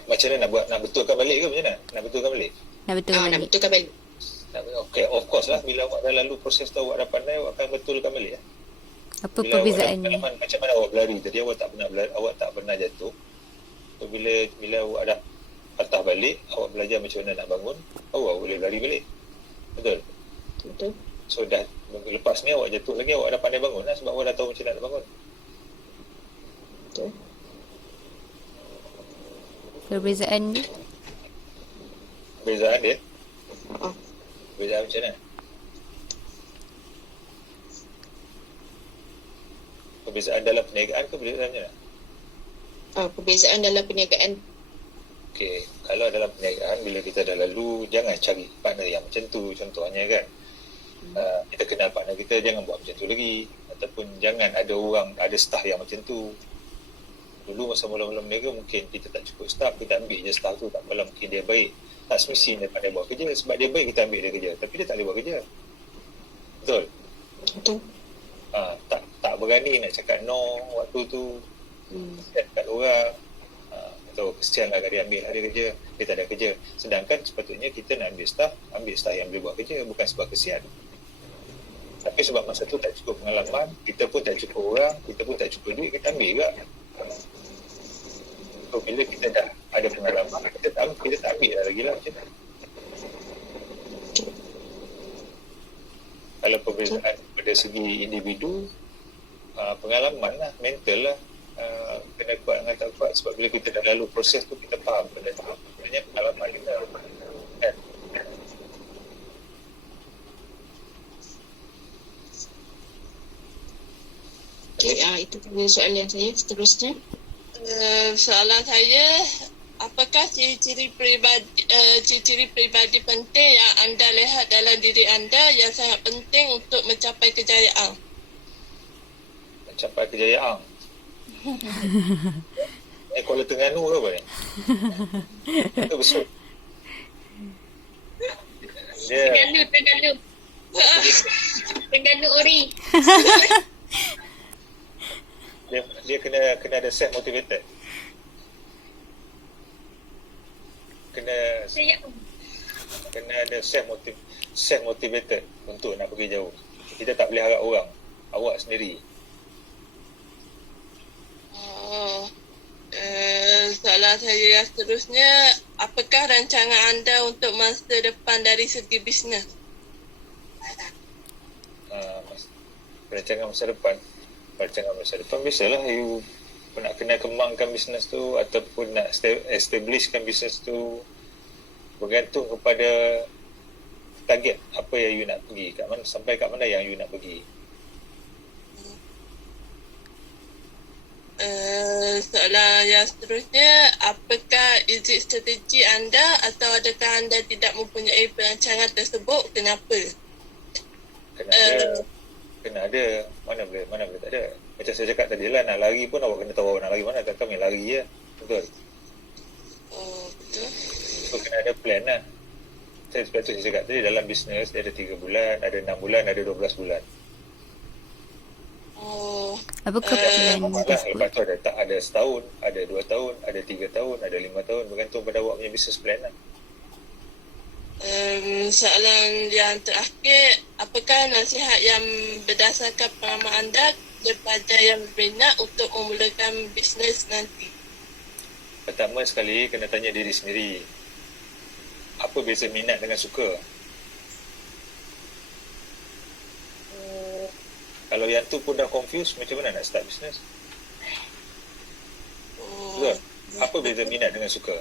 Macam mana nak buat? Nak betulkan balik ke macam mana? Nak betulkan balik? Nak betulkan balik. Okay, of course lah. Bila awak dah lalu proses tu, awak dah pandai, awak akan betulkan balik lah. Apa perbezaannya? Macam mana awak berlari tadi, awak tak pernah jatuh. So bila awak dah patah balik, awak belajar macam mana nak bangun, awak boleh berlari balik. Betul? Betul. So dah lepas ni awak jatuh lagi, awak dah pandai bangun lah sebab awak dah tahu macam mana nak bangun. Betul. Perbezaan dia? Perbezaan dia? Perbezaan macam mana? Perbezaan dalam perniagaan ke perbezaan macam mana? Perbezaan dalam perniagaan. Okey, kalau dalam perniagaan bila kita dah lalu, jangan cari partner yang macam tu contohnya kan. Kita kenal partner kita, jangan buat macam tu lagi. Ataupun jangan ada staff yang macam tu. Dulu masa mula-mula berniaga mungkin kita tak cukup staff, kita ambil je staff tu, tak apalah mungkin dia baik. Tak semestinya dia pandai buat kerja, sebab dia baik kita ambil dia kerja, tapi dia tak boleh buat kerja. Betul? Betul. Tak berani nak cakap no waktu tu. Dekat orang. Atau kesian lah dia ambil dia kerja, dia tak ada kerja. Sedangkan sepatutnya kita nak ambil staff yang boleh buat kerja, bukan sebab kesian. Tapi sebab masa tu tak cukup pengalaman, kita pun tak cukup orang, kita pun tak cukup duit, kita ambil juga. So bila kita dah ada pengalaman, kita tak ambil dah lagi lah macam tu. Kalau perbezaan pada segi individu, pengalaman lah, mental lah, kena kuat dengan tak kuat. Sebab bila kita dah lalu proses tu, kita faham benda tu. Sebenarnya pengalaman kita kan. Okay, itu soalan saya. Seterusnya, Soalan saya, apakah ciri-ciri peribadi penting yang anda lihat dalam diri anda yang sangat penting untuk mencapai kejayaan? Mencapai kejayaan? Kuala Terengganu ke apa ni? Itu besar. Terengganu Ori. dia kena ada self motivated. Kena ada self motivated untuk nak pergi jauh. Kita tak boleh harap orang, awak sendiri. Soalan saya yang seterusnya, apakah rancangan anda untuk masa depan dari segi bisnes? Rancangan masa depan biasalah you nak kena kembangkan bisnes tu ataupun nak establishkan bisnes tu, bergantung kepada target apa yang you nak pergi kat mana, sampai kat mana yang you nak pergi. Soalan yang seterusnya, apakah exit strategi anda atau adakah anda tidak mempunyai perancangan tersebut? Kenapa? Kena ada. Mana boleh tak ada. Macam saya cakap tadi lah, nak lari pun awak kena tahu awak nak lari mana. Tak kami lari je. Betul? Betul. So kena ada plan lah. Sebab tu saya cakap tadi, dalam bisnes dia ada 3 bulan, ada 6 bulan, ada 12 bulan. Apakah plan tersebut? Lepas tu ada setahun, ada 2 tahun, ada 3 tahun, ada 5 tahun. Bergantung pada awak punya business plan lah. Soalan yang terakhir, apakah nasihat yang berdasarkan pengalaman anda kepada yang berminat untuk memulakan bisnes nanti? Pertama sekali, kena tanya diri sendiri. Apa beza minat dengan suka? Kalau yang tu pun dah confused, macam mana nak start bisnes? Betul? Apa beza minat dengan suka?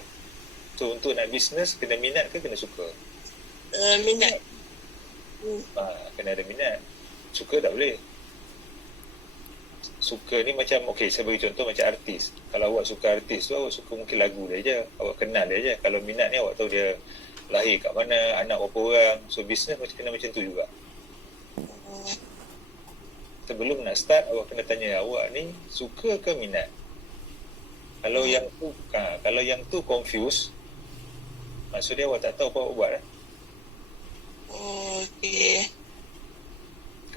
So, untuk nak bisnes, kena minat ke kena suka? Minat. Kena ada minat. Suka tak boleh. Suka ni macam, saya bagi contoh macam artis. Kalau awak suka artis tu, awak suka mungkin lagu dia je. Awak kenal dia je. Kalau minat ni, awak tahu dia lahir kat mana, anak berapa orang. So, bisnes kena macam tu juga. Sebelum nak start, awak kena tanya awak ni suka ke minat. Kalau yang tu confused, maksudnya awak tak tahu apa awak buat lah. Okey.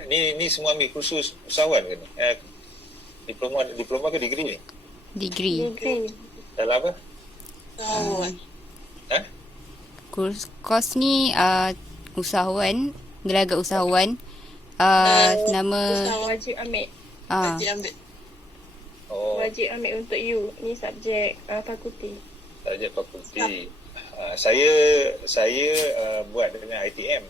Ni semua ambil kursus usahawan ke ni? Diploma ke degree ni? Degree. Dalam apa? Usahawan. Kos ni usahawan, gelagat usahawan. Nama Wajib ambil. Wajib ambil. Wajib ambil untuk you. Ni subjek fakulti. Subjek fakulti. Saya buat dengan ITM.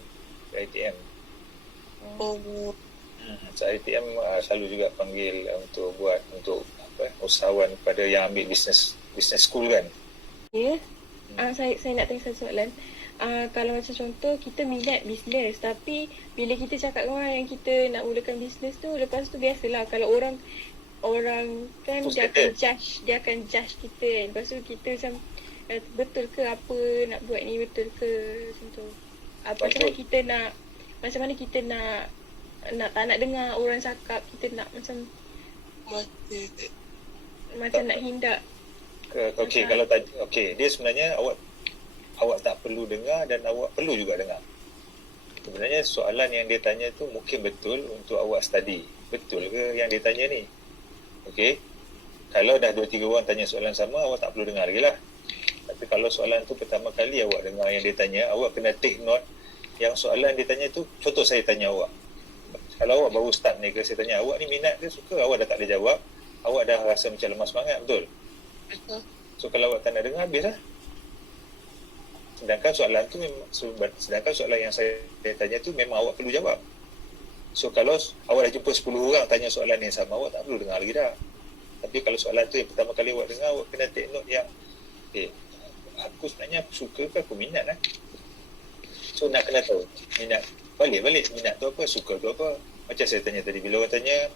So ITM selalu juga panggil untuk buat usahawan pada yang ambil business school kan. Ya. Saya nak tanya satu soalan. Kalau macam contoh kita minat bisnes, tapi bila kita cakap dengan orang yang kita nak mulakan bisnes tu, lepas tu biasalah kalau orang kan dia akan judge kita kan. Lepas tu kita macam betul ke apa nak buat ni, betul ke macam tu. Macam mana kita nak tak nak dengar orang cakap, kita nak macam nak hindak. Dia sebenarnya awak tak perlu dengar dan awak perlu juga dengar. Sebenarnya soalan yang dia tanya tu mungkin betul untuk awak study. Betul ke yang dia tanya ni? Okey. Kalau dah 2-3 orang tanya soalan sama, awak tak perlu dengar lagi lah. Tapi kalau soalan tu pertama kali awak dengar yang dia tanya, awak kena take note yang soalan dia tanya tu. Contoh saya tanya awak. Kalau awak baru start ni ke, saya tanya awak ni minat ke suka, awak dah tak boleh jawab. Awak dah rasa macam lemah semangat, betul? Betul. So kalau awak tak nak dengar, habis lah. Sedangkan soalan yang saya tanya tu memang awak perlu jawab. So kalau awak dah jumpa 10 orang tanya soalan yang sama, awak tak perlu dengar lagi dah. Tapi kalau soalan tu yang pertama kali awak dengar, awak kena take note yang aku sebenarnya suka ke aku minat lah. So nak kena tahu minat. Balik minat tu apa, suka tu apa. Macam saya tanya tadi, bila orang tanya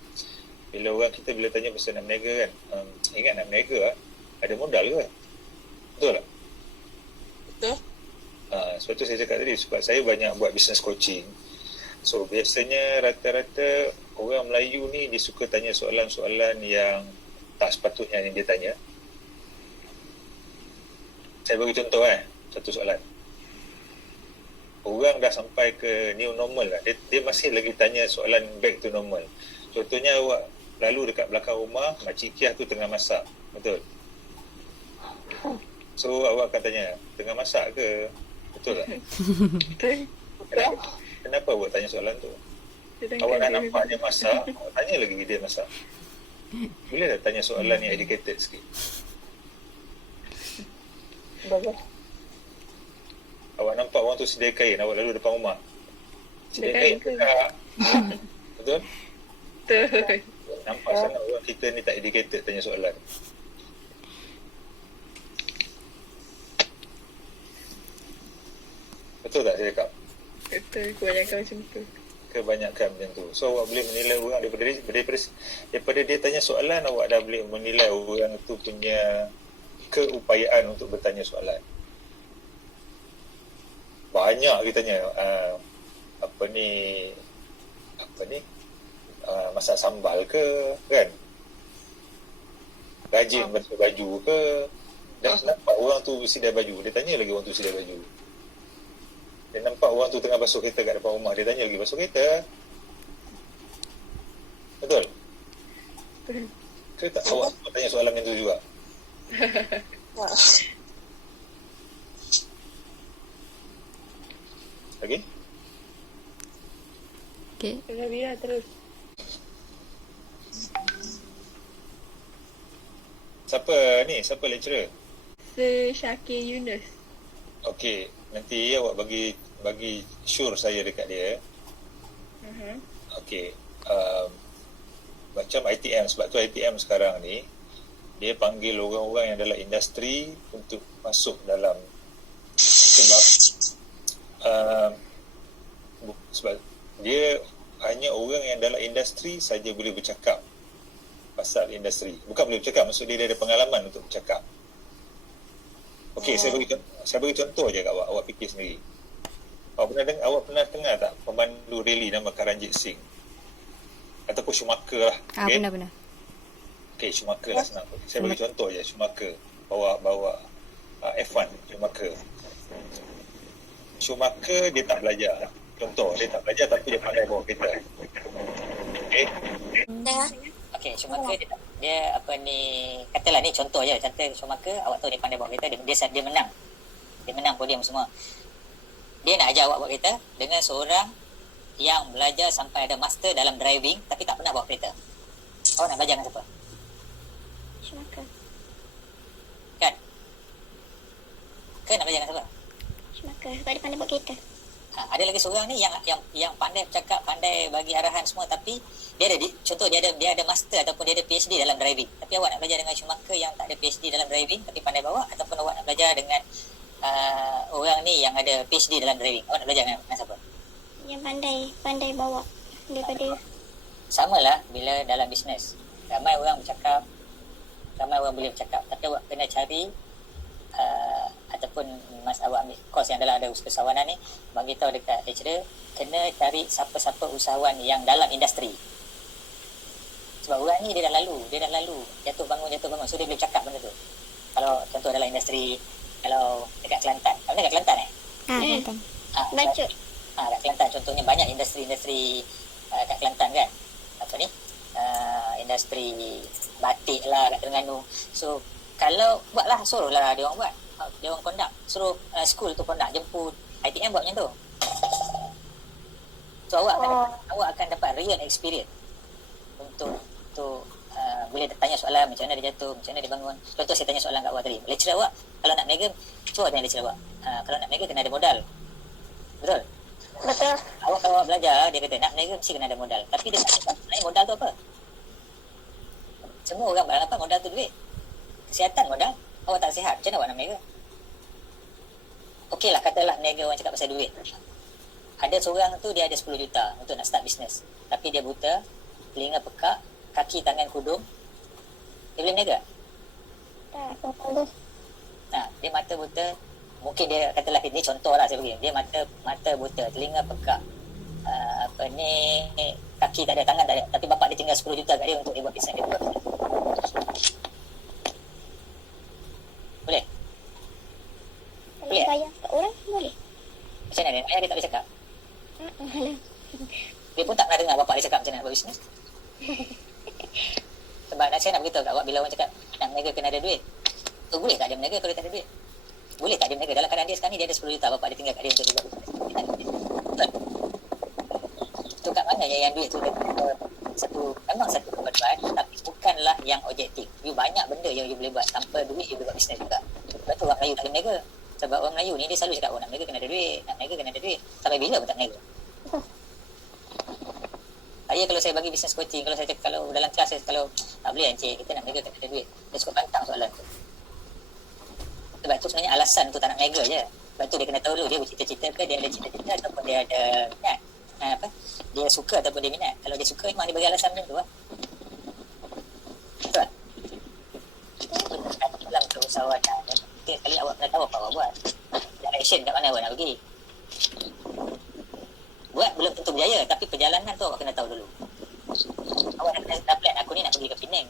pasal nak berniaga kan, ingat nak berniaga ada modal ke? Betul tak? Betul. Sebab tu saya cakap tadi, sebab saya banyak buat business coaching. So biasanya rata-rata orang Melayu ni dia suka tanya soalan-soalan yang tak sepatutnya yang dia tanya. Saya bagi contoh satu soalan. Orang dah sampai ke new normal lah, dia masih lagi tanya soalan back to normal. Contohnya lalu dekat belakang rumah Makcik Kiah tu tengah masak. Betul? So awak akan tanya, tengah masak ke? Betul tak? Kenapa awak tanya soalan tu? Awak dah nampak dia masak, awak tanya lagi dia masak. Boleh tak tanya soalan yang educated sikit? Awak nampak orang tu sedia kain, awak lalu depan rumah. Sedia kain ke tak? Betul? Betul. Nampak sangat orang kita ni tak educated tanya soalan. Betul tak saya cakap? Betul, kebanyakan macam tu. Kebanyakan macam tu. So awak boleh menilai orang daripada dia tanya soalan, awak dah boleh menilai orang tu punya keupayaan untuk bertanya soalan. Banyak kita tanya masak sambal ke, kan? Rajin basuh baju ke? Dan nampak orang tu sidai baju, dia tanya lagi orang tu sidai baju. Dia nampak orang tu tengah basuh kereta kat depan rumah, dia tanya lagi basuh kereta. Betul? Ke tak awak tanya soalan macam tu juga? Lagi? Okay. Terus. Siapa lecturer? Sir Syakir Yunus. Okey, nanti awak bagi sure saya dekat dia. Okey, macam ITM, sebab tu ITM sekarang ni dia panggil orang-orang yang dalam industri untuk masuk dalam, sebab dia hanya orang yang dalam industri saja boleh bercakap pasal industri. Bukan boleh bercakap, maksud dia ada pengalaman untuk bercakap. Okey, saya bagi contoh je kat awak fikir sendiri. Awak pernah dengar tak pemandu rally nama Karanjit Singh? Ataupun Schumacher lah. Okay? Benar. Okey, Schumacher lah senang. Saya bagi contoh je, Schumacher bawa F1 Schumacher dia tak belajar. Contoh, dia tak belajar tapi dia pandai bawa kereta. Okey. Okey, Schumacher dia katalah ni contoh je, contoh Schumacher, awak tahu dia pandai bawa kereta, dia menang. Dia menang podium semua. Dia nak ajar awak bawa kereta dengan seorang yang belajar sampai ada master dalam driving tapi tak pernah bawa kereta. Awak nak belajar dengan siapa? Schumacher. Kan? Nak belajar dengan siapa? Schumacher sebab dia pandai bawa kereta. Ada lagi seorang ni yang pandai bercakap, pandai bagi arahan semua, tapi dia ada master ataupun dia ada PhD dalam driving. Tapi awak nak belajar dengan Schumacher yang tak ada PhD dalam driving tapi pandai bawa, ataupun awak nak belajar dengan orang ni yang ada PhD dalam driving? Awak nak belajar dengan siapa? Yang pandai bawa daripada. Samalah bila dalam bisnes. Ramai orang bercakap, ramai orang boleh bercakap, tapi awak kena cari ataupun awak ambil kos yang dalam ada usahawanan ni, bagi tahu dekat lecturer kena cari siapa-siapa usahawan yang dalam industri. Sebab orang ni dia dah lalu jatuh bangun, so dia boleh cakap benda tu. Kalau contoh dalam industri, kalau dekat Kelantan, dekat Kelantan Kelantan. Baca. Kat Kelantan contohnya banyak industri kat Kelantan kan. Industri batik lah kat Terengganu. So kalau buatlah, suruhlah dia orang buat. Dia orang kondak, suruh school tu kondak, jemput. ITM buat macam tu. So awak akan dapat real experience untuk boleh tanya soalan macam mana dia jatuh, macam mana dia bangun. Contoh saya tanya soalan kat awak tadi, lecturer awak kalau nak mega, cuba tanya lecturer awak, kalau nak mega kena ada modal. Betul? Awak kalau awak belajar, dia kata nak mega mesti kena ada modal. Tapi dia tak cakap sebenarnya modal tu apa. Semua orang beranggapan modal tu duit. Kesihatan modal. Awak tak sihat, macam mana awak nak mega? Okey lah, katalah mega orang cakap pasal duit. Ada seorang tu dia ada 10 juta untuk nak start bisnes, tapi dia buta, telinga pekak, kaki tangan kudung. Dia boleh mega? Tak boleh. Dia mata buta. Mungkin dia katalah, ni contoh lah saya bagi. Dia mata buta, telinga pekak, kaki tak ada, tangan tak ada, tapi bapak dia tinggal 10 juta kat dia untuk dia buat bisnes dia. Boleh? Boleh bayar kat orang boleh. Macam mana dia? Ayah dia tak boleh cakap? Dia pun tak pernah dengar bapak dia cakap macam mana nak buat bisnes. saya nak beritahu kat awak, bila orang cakap nak berniaga kena ada duit, tu boleh tak dia berniaga kalau tak ada duit? Boleh tak dia berniaga? Dalam keadaan dia sekarang ni dia ada 10 juta, bapak dia tinggal kat dia untuk dia buat bisnes. Betul? Tu kat mana yang duit tu memang satu keperluan, tapi bukanlah yang objektif. You banyak benda yang you boleh buat tanpa duit, you boleh buat bisnes juga. Sebab tu orang Melayu tak boleh berniaga. Sebab orang Melayu ni dia selalu cakap, nak berniaga kena ada duit, nak berniaga kena ada duit. Sampai bila pun tak berniaga. Saya kalau saya bagi bisnes coaching, kalau saya cakap, kalau dalam kelas saya, kalau tak boleh encik, kita nak berniaga kena ada duit, dia suka pantang soalan tu. Sebab tu sebenarnya alasan tu tak nak berniaga je. Sebab tu dia kena tahu dulu dia bercita-cita ke, dia ada cita-cita ataupun dia ada minat. Dia suka ataupun dia minat. Kalau dia suka, memang dia bagi alasan macam tu lah. Betul tak? Dalam keusahawanan, mungkin sekali awak kena tahu apa awak buat. Direction kat mana awak nak pergi. Buat belum tentu berjaya, tapi perjalanan tu awak kena tahu dulu. Awak nak kena plan, aku ni nak pergi ke Penang.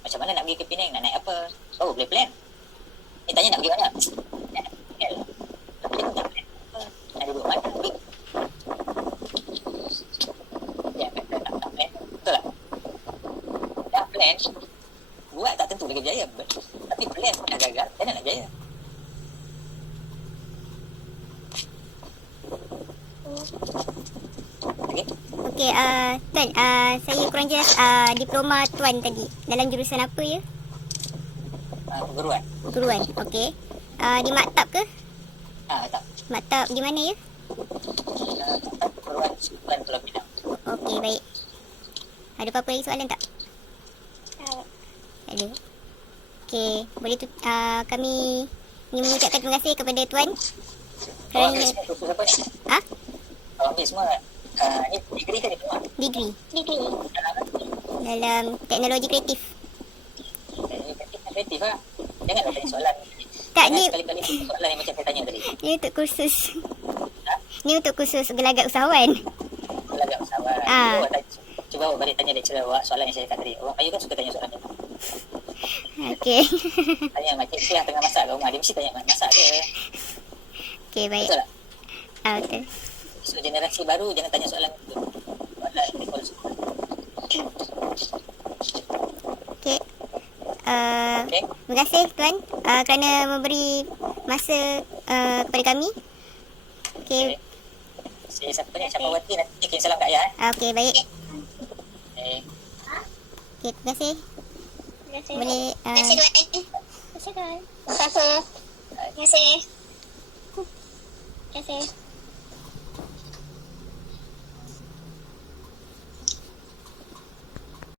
Macam mana nak pergi ke Penang, nak naik apa? Oh, boleh plan. Ni tanya nak pergi mana? Nak pergi lah. Tapi pun tak plan. Nak duduk mana? Pergi. Ya, tak plan. Betul tak? Dah plan, buat tak tentu lagi berjaya. Tapi plan pun dah gagal, macam mana nak berjaya? Okey, Tuan, saya kurang jelas diploma Tuan tadi. Dalam jurusan apa ya? Perguruan. Perguruan, okey. Di maktab ke? Tak. Maktab di mana ya? Perguruan Sukan Pulau Pinang. Okey, baik. Ada apa-apa lagi soalan tak? Tak ada. Okey, boleh tu kami ingin mengucapkan terima kasih kepada Tuan kerana Awak ambil semua ni degree ke diploma? Degree dalam teknologi kreatif. Kreatif lah. Janganlah tanya soalan. Tak, ni Sekali-kali soalan yang macam saya tanya tadi. Ni untuk kursus. Ni untuk kursus gelagat usahawan. Gelagat usahawan. Cuba awak balik tanya lecturer awak soalan yang saya cakap tadi. Orang Melayu kan suka tanya soalan macam tu. Okey. Tanya macam Syah tengah masak kat rumah, dia mesti tanya masak ke. Okey, baik. Betul tak? Betul. So generasi baru jangan tanya soalan tu. Soalan default semua. Okey. Terima kasih Tuan kerana memberi masa kepada kami. Okey. Saya siapa ni? Syafawati, nanti kirim salam kat ayah. Okey, baik. Okay. Okey, terima kasih. Boleh Terima kasih Tuan. Terima kasih. Terima kasih. Terima kasih.